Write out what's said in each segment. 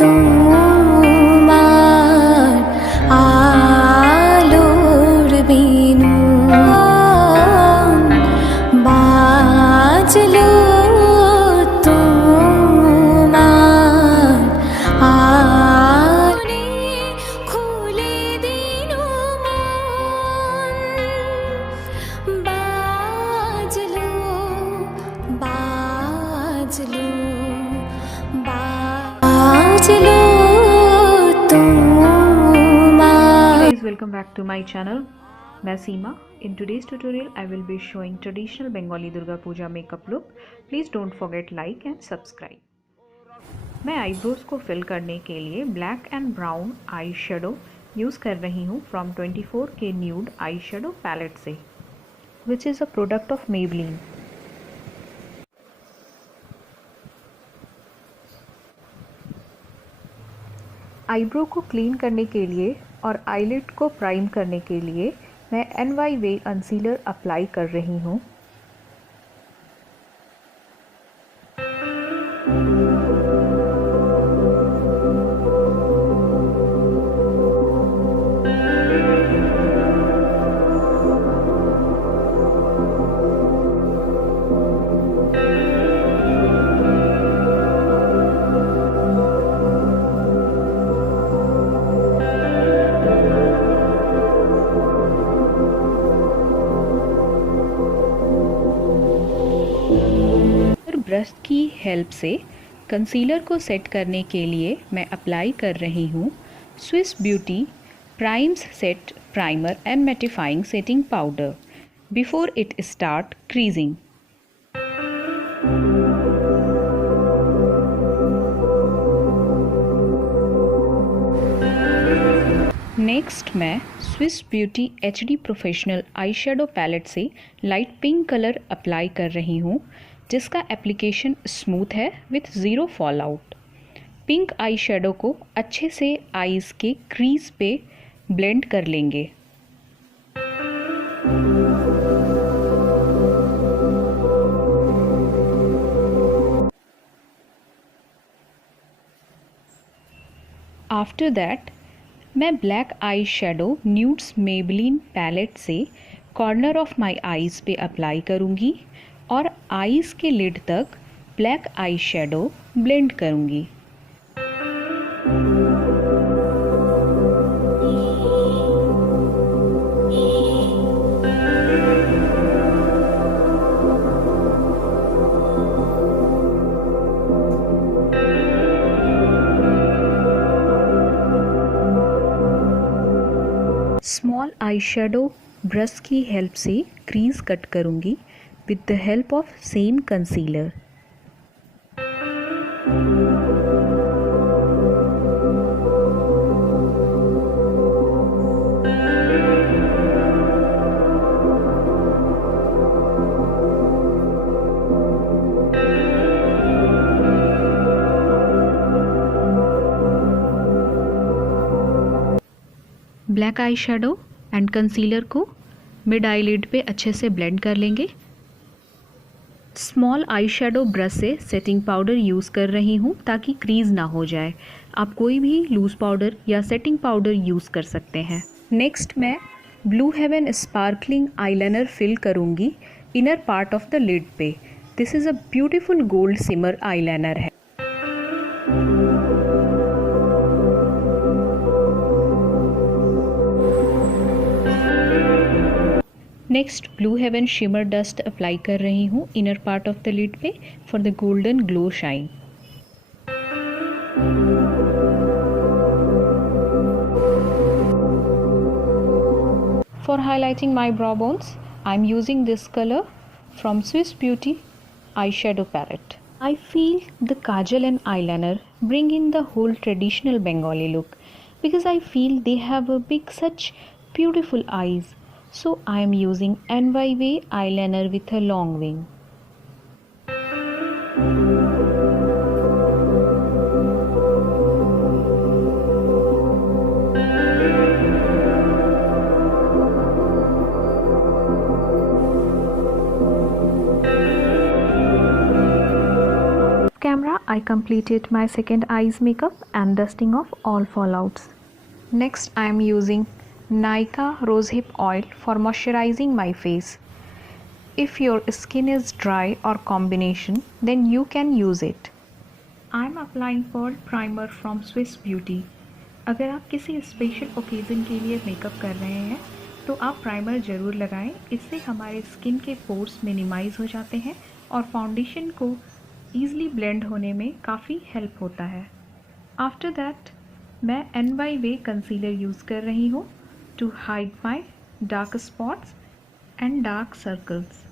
তোমার আলোর বিনু বাজলো তোমার আলোরে খুলে দিনু মন বাজলো বাজলো বাজলো তোমার। Guys, welcome back to my channel. मैं सीमा. In today's tutorial I will be showing traditional Bengali Durga Puja makeup look. Please don't forget like and subscribe. मैं आईब्रोज को फिल करने के लिए black and brown eye shadow use कर रही हूँ फ्रॉम 24 के न्यूड आई शेडो पैलेट से, which is a product of Maybelline. Eyebrow को क्लीन करने के लिए और आईलिड को प्राइम करने के लिए मैं NY वे कंसीलर अप्लाई कर रही हूँ. ब्रश की हेल्प से कंसीलर को सेट करने के लिए मैं अप्लाई कर रही हूँ Swiss beauty primes set primer and mattifying setting powder before it start creasing. Next मैं Swiss beauty HD professional eye shadow palette से लाइट पिंक कलर अप्लाई कर रही हूँ, जिसका एप्लीकेशन स्मूथ है with zero fall out. Pink eye shadow को अच्छे से आईज़ के क्रीज पे ब्लेंड कर लेंगे. आफ्टर दैट मैं black eye shadow nudes Maybelline palette से कॉर्नर ऑफ माई आईज़ पे अप्लाई करूँगी और आईज़ के लिड तक ब्लैक आई शेडो ब्लेंड करूँगी. स्मॉल आई शेडो ब्रश की हेल्प से क्रीज कट करूँगी with the help of same concealer. Black eye shadow and concealer को मिड आईलिड पे अच्छे से ब्लेंड कर लेंगे. स्मॉल आई शेडो ब्रश से सेटिंग पाउडर यूज़ कर रही हूँ ताकि क्रीज ना हो जाए. आप कोई भी लूज़ पाउडर या सेटिंग पाउडर यूज़ कर सकते हैं. नेक्स्ट मैं blue heaven sparkling eyeliner fill करूँगी inner part of the lid पे. This is a beautiful gold shimmer eyeliner है. Next blue heaven shimmer dust apply कर रही हूँ inner part of the lid पे for the golden glow shine. For highlighting my brow bones I am using this colour from Swiss beauty eye shadow palette. I feel the kajal and eyeliner bring in the whole traditional Bengali look because I feel they have a big such beautiful eyes. So I am using NY Way eyeliner with a long wing. Camera, I completed my second eyes makeup and dusting off all fallouts. Next, I am using Nykaa Rosehip Oil for moisturizing my face. If your skin is dry or combination, then you can use it. I am applying Pearl Primer from Swiss Beauty. अगर आप किसी special occasion के लिए मेकअप कर रहे हैं तो आप प्राइमर ज़रूर लगाएं। इससे हमारे स्किन के पोर्स मिनिमाइज़ हो जाते हैं और फाउंडेशन को ईज़िली ब्लेंड होने में काफ़ी हेल्प होता है। आफ्टर दैट मैं NYWay कंसीलर यूज़ कर रही हूँ to hide my dark spots and dark circles.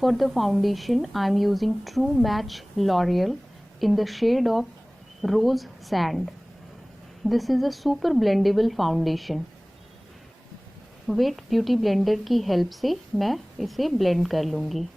For the foundation, I am using True Match L'Oreal in the shade of Rose Sand. This is a super blendable foundation. Wait beauty blender की help से मैं इसे ब्लेंड कर लूँगी।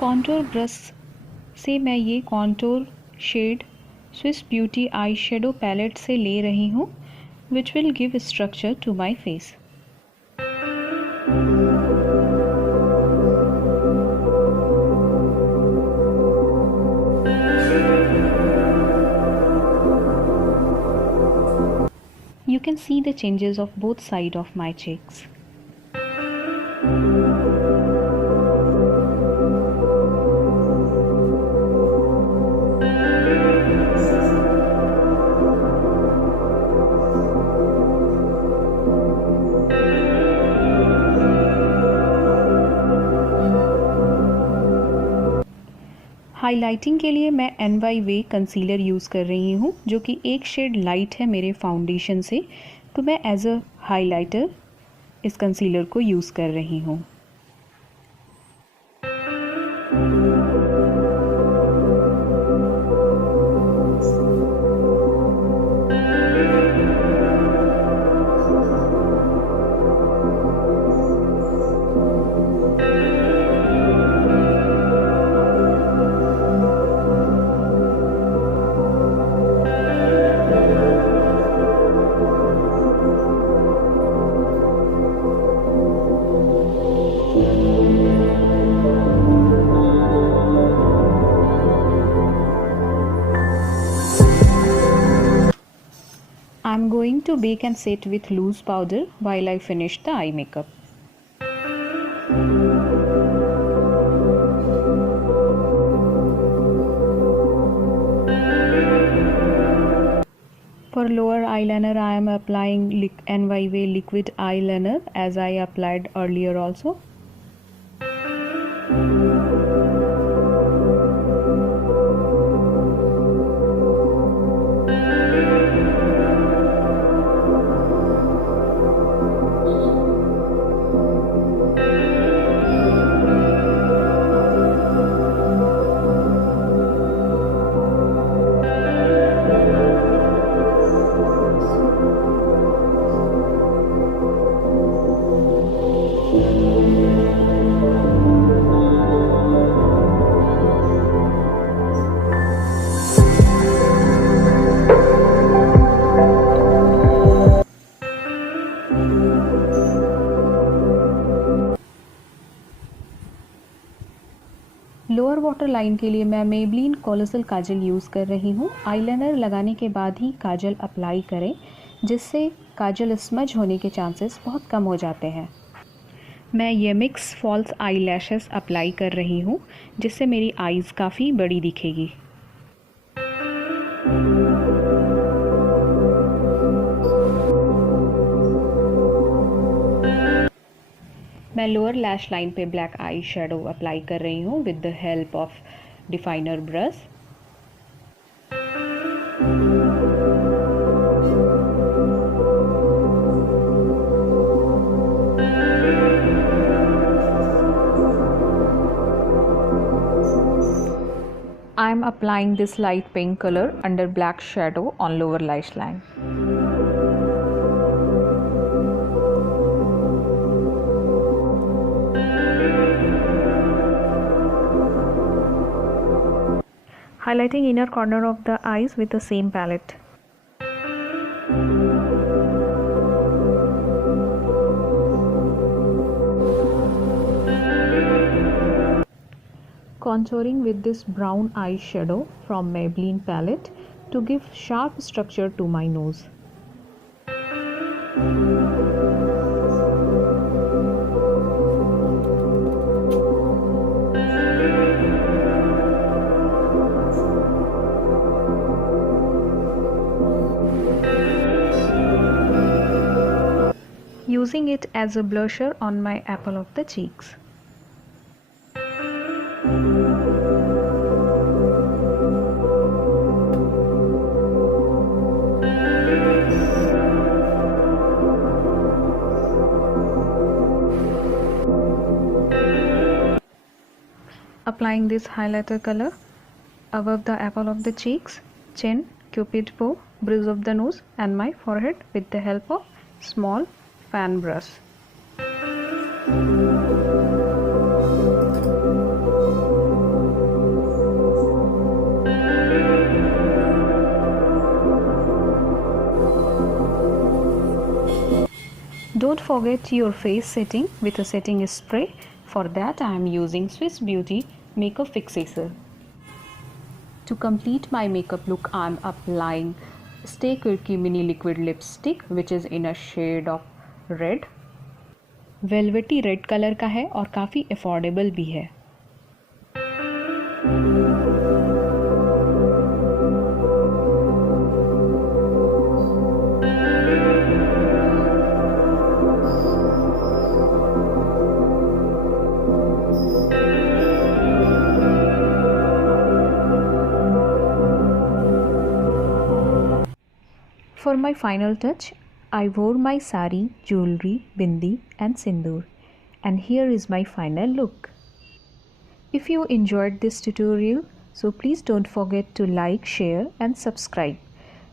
Contour brush से मैं ये contour shade Swiss beauty eye shadow palette से ले रही हूँ, which will give structure to my face. You can see the changes of both sides of my cheeks. Highlighting के लिए मैं NYWay कंसीलर यूज़ कर रही हूँ जो कि एक शेड लाइट है मेरे फाउंडेशन से, तो मैं एज अ हाइलाइटर इस कंसीलर को यूज़ कर रही हूँ। I'm going to bake and set with loose powder while I finish the eye makeup. For lower eyeliner, I am applying NYWay liquid eyeliner as I applied earlier also. Lower water line के लिए मैं Maybelline colossal काजल यूज़ कर रही हूँ। आईलाइनर लगाने के बाद ही काजल अप्लाई करें, जिससे काजल स्मज होने के चांसेस बहुत कम हो जाते हैं। मैं ये mix false eye lashes apply कर रही हूँ, जिससे मेरी आईज़ काफ़ी बड़ी दिखेगी। मैं लोअर लैश लाइन पे ब्लैक आई शेडो अप्लाई कर रही हूँ with the help of definer brush. I'm applying this light pink color under black shadow on lower lash line. Highlighting inner corner of the eyes with the same palette. Contouring with this brown eyeshadow from Maybelline palette to give sharp structure to my nose. Using it as a blusher on my apple of the cheeks. Applying this highlighter color above the apple of the cheeks, chin, cupid bow, bridge of the nose and my forehead with the help of small fan brush. Don't forget your face setting with a setting spray. For that I am using Swiss Beauty Makeup Fixator. To complete my makeup look, I am applying Stay Quirky Mini Liquid Lipstick which is in a shade of red. Velvety red color का है और काफ़ी affordable भी है. For my final touch, I wore my sari, jewelry, bindi and sindoor. And here is my final look. If you enjoyed this tutorial, so please don't forget to like, share and subscribe.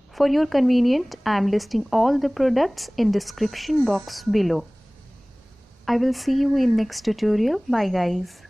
For your convenience, I am listing all the products in description box below. I will see you in next tutorial. Bye guys.